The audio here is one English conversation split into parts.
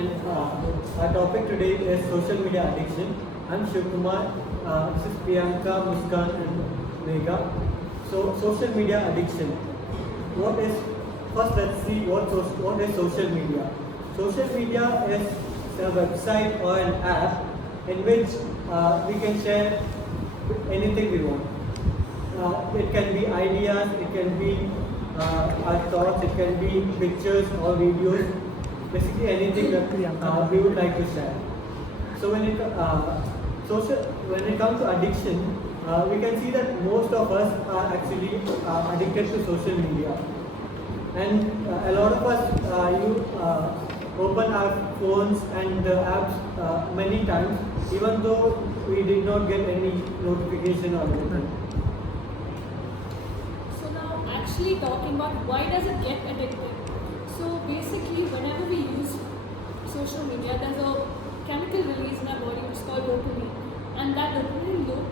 and our topic today is social media addiction. I'm Shivkumar, this is Priyanka, Muskan and Megha. So social media addiction. First let's see what is social media. Social media is a website or an app in which we can share anything we want. It can be ideas, it can be our thoughts, it can be pictures or videos, basically anything that we would like to share. So when it comes to addiction, we can see that most of us are actually addicted to social media, and a lot of us open our phones and apps many times, even though we did not get any notification or anything. Actually talking about why does it get addictive. So basically whenever we use social media, there's a chemical release in our body which is called dopamine, and that dopamine loop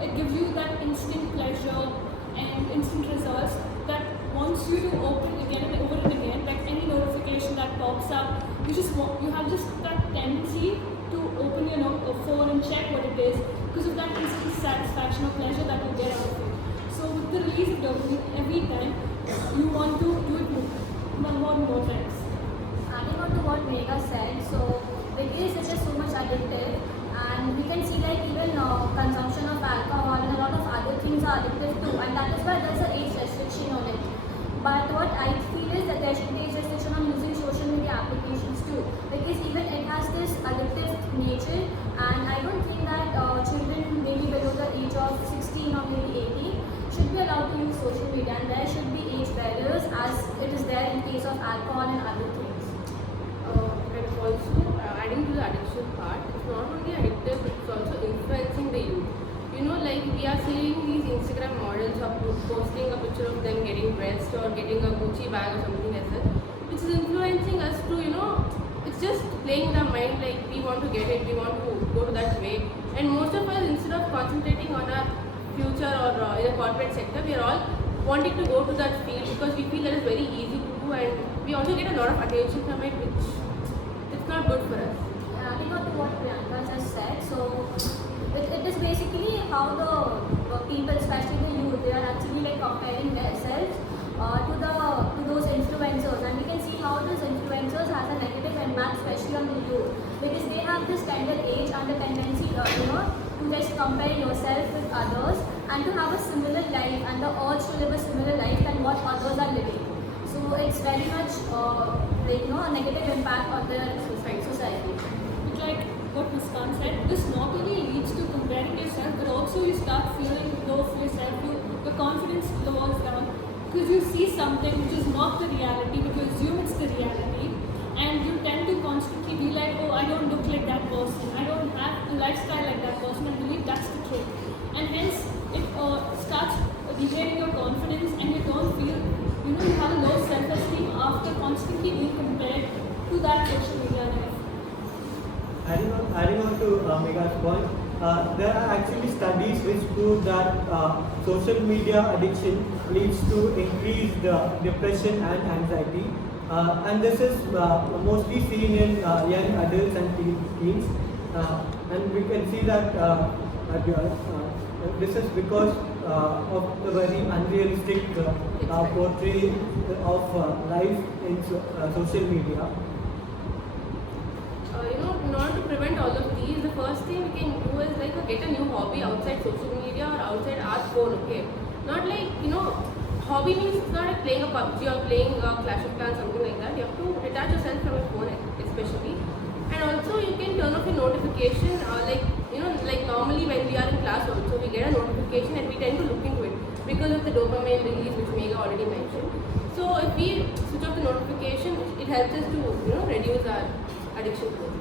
it gives you that instant pleasure and instant results that wants you to open again and over and again, like any notification that pops up, you have just that tendency to open your phone and check what it is because of that instant satisfaction or pleasure that you get out of it. So with the release of dopamine, every time you want to do it more times. Adding on to what Megha said, so because it is so much addictive, and we can see like even consumption of alcohol and a lot of other things are addictive too, and that is why there's an age restriction on it. But what I feel is that there should be age restriction on using social media applications too, because even it has this addictive nature, and I don't think that children maybe below the age of 16 or maybe 18 should be allowed to use social media, and there should be age barriers as it is there in case of alcohol and other things. And also adding to the addiction part, it's not only addictive, it's also influencing the youth. Like we are seeing these Instagram models of posting a picture of them getting dressed or getting a Gucci bag or something like that, which is influencing us to, it's just playing with our mind, like we want to get it, we want to go to that way. And most of us, instead of concentrating on our future or in the corporate sector, we are all wanting to go to that field because we feel that it's very easy to do, and we also get a lot of attention from it, which it's not good for us. Adding on to what Priyanka just said, so it is basically how the people, especially the youth, they are actually like comparing themselves to those influencers, and we can see how those influencers has a negative impact, especially on the youth, because they have this tender age and the tendency, to just compare yourself with others and to have a similar life and the urge to live a similar life than what others are living. So it's very much a negative impact on the society. It's like what Muskan said, this not only leads to comparing yourself, but also you start feeling low for yourself, your confidence lowers down because you see something which is not the reality, but you assume it's the reality, and you tend to constantly be like, oh, I don't look like that person, I don't have a lifestyle like that person, and believe that's the truth. And hence, it starts degrading your confidence, and you don't feel, you have a low self-esteem after constantly being compared to that social media life. Adding on to Megha's point, there are actually studies which prove that social media addiction leads to increased depression and anxiety. And this is mostly seen in young adults and teens. And we can see that this is because of the very unrealistic portrayal of life in social media. In order to prevent all of these, the first thing we can do is get a new hobby outside social media or outside our phone, okay? Not like, hobby means it's not like playing a PUBG or playing a Clash of Clans, something like that. You have to detach yourself from your phone especially. And also you can turn off your notification, like normally when we are in class also, we get a notification and we tend to look into it because of the dopamine release which Megha already mentioned. So if we switch off the notification, it helps us to, reduce our addiction to it.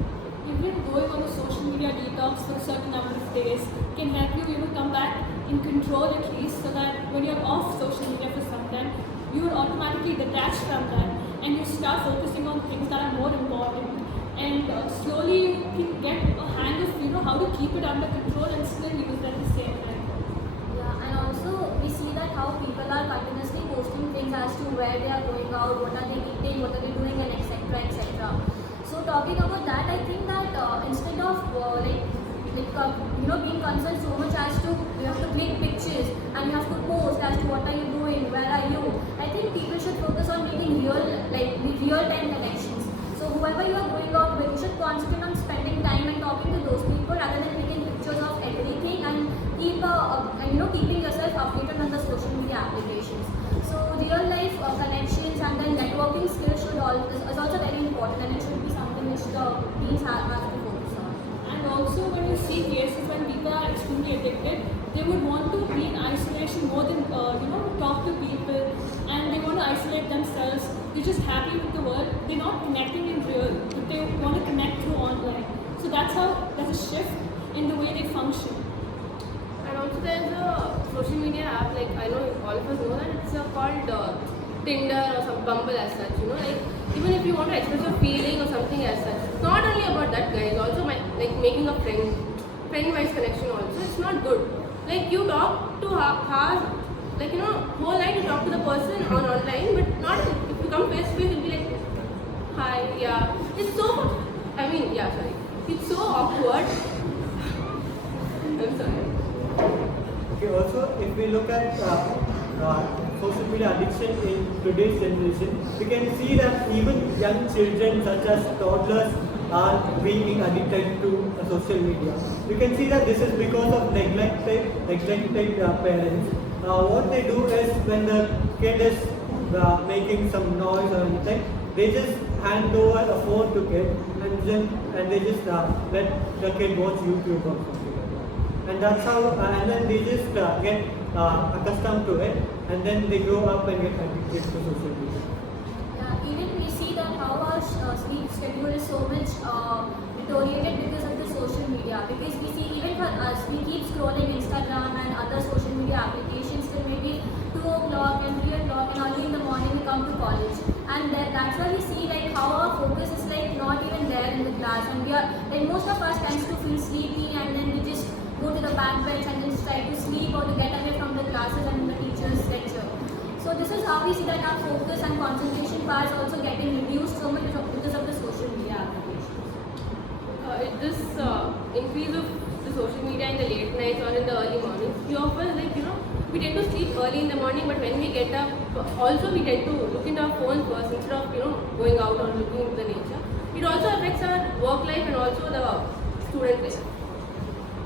Even going on a social media detox for a certain number of days can help you, come back in control at least, so that when you're off social media for some time, you are automatically detached from that and you start focusing on things that are more important. And slowly you can get a hang of, how to keep it under control and still use it at the same time. Yeah, and also we see that how people are continuously posting things as to where they are going out, what are they eating, what are they doing, and etc. etc. talking about that, I think that instead of being concerned so much as to you have to click pictures and you have to post as to what are you doing, where are you. I think people should focus on making real time connections. So whoever you are going out with, you should concentrate on spending time and talking to those people rather than taking pictures of everything and keeping yourself updated on the social media applications. So real life connections and then networking skills is also very important, and it should be something which the teens have to focus on. And also when you see cases when people are extremely addicted, they would want to be in isolation more than talk to people, and they want to isolate themselves. They're just happy with the world. They're not connecting in real, but they want to connect through online. So there's a shift in the way they function. And also there's a social media app, like I know all of us know that it's called Tinder or some Bumble as such, like even if you want to express your feeling or something as such, it's not only about that guys, also making a friend-wise connection also, it's not good. Like you talk to hours, whole night you talk to the person on online, but not if you come face to face, it'll be like, hi, yeah. It's so, it's so awkward. I'm sorry. Okay, also if we look at social media addiction in today's generation, we can see that even young children such as toddlers are being addicted to social media. We can see that this is because of neglected parents. What they do is when the kid is making some noise or anything, they just hand over a phone to kid and they just let the kid watch YouTube or something. And that's how, and then they just get accustomed to it, and then they grow up and get addicted to social media. Yeah, even we see that how our sleep schedule is so much deteriorated because of the social media. Because we see even for us, we keep scrolling Instagram and other social media applications till maybe 2 o'clock and 3 o'clock, and early in the morning we come to college. And that's why we see like how our focus is like not even there in the class, and most of us tends to feel sleepy, and then we just go to the back bench and then just try to sleep or to get away from the classes and the teacher's lecture. So this is how we see that our focus and concentration powers also getting reduced so much because of the social media applications. This increase of the social media in the late nights or in the early mornings, we often we tend to sleep early in the morning, but when we get up, also we tend to look into our phone first instead of going out or looking into the nature. It also affects our work life and also the student life.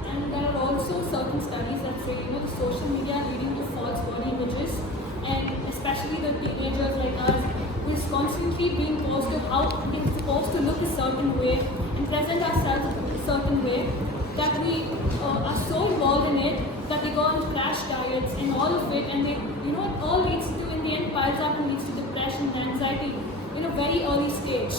And there are also certain studies that say, the social media leading to false body images, and especially the teenagers like us, who is constantly being posed to how we're supposed to look a certain way and present ourselves a certain way, that we are so involved in it that they go on crash diets and all of it, and it all leads to, in the end, piles up and leads to depression and anxiety in a very early stage.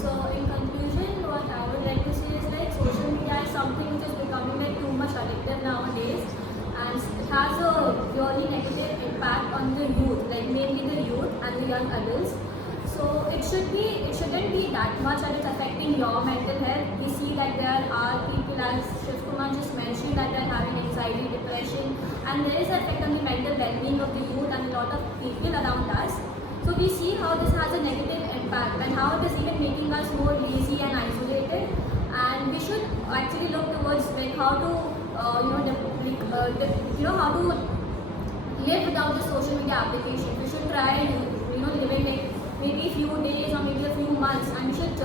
So in conclusion, what I would like to say is like social media is something which is becoming like too much addictive nowadays, and it has a really negative impact on the youth, like mainly the youth and the young adults. So it shouldn't be that much that it's affecting your mental health. We see that there are people, as Shiv Kumar just mentioned, that they're having anxiety, depression, and there is an effect on the mental well-being of the youth and a lot of people around us. So we see how this has a negative impact and how it is even making us more lazy and isolated. And we should actually look towards like how to, how to live without the social media application. We should try, living like maybe a few days or maybe a few months, and we should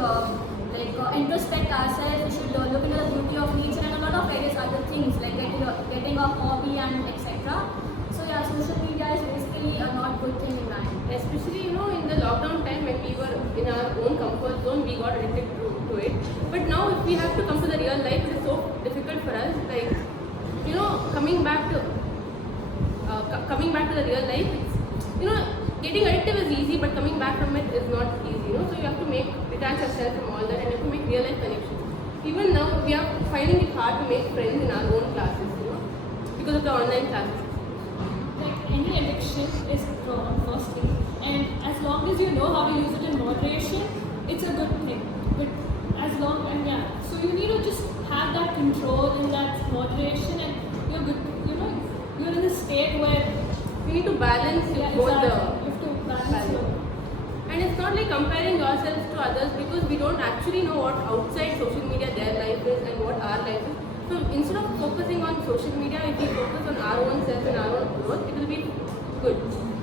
introspect ourselves. We should look into the beauty of nature and a lot of various other things like getting a hobby and etc. So yeah, social media is basically a not good thing in life. Especially, in the lockdown time when we were in our own comfort zone, we got addicted to it. But now if we have to come to the real life, it is so difficult for us. Like, coming back to the real life, it's, getting addictive is easy, but coming back from it is not easy, So you have to detach yourself from all that, and you have to make real life connections. Even now, we are finding it hard to make friends in our own classes, because of the online classes. Like any addiction is wrong, firstly, and as long as you know how to use it in moderation, it's a good thing. But as long and so you need to just have that control and that moderation, and you're good. You're in a state where You need to balance both exactly. You have to balance your. be comparing yourselves to others because we don't actually know what outside social media their life is and what our life is. So instead of focusing on social media, if we focus on our own self and our own growth, it will be good.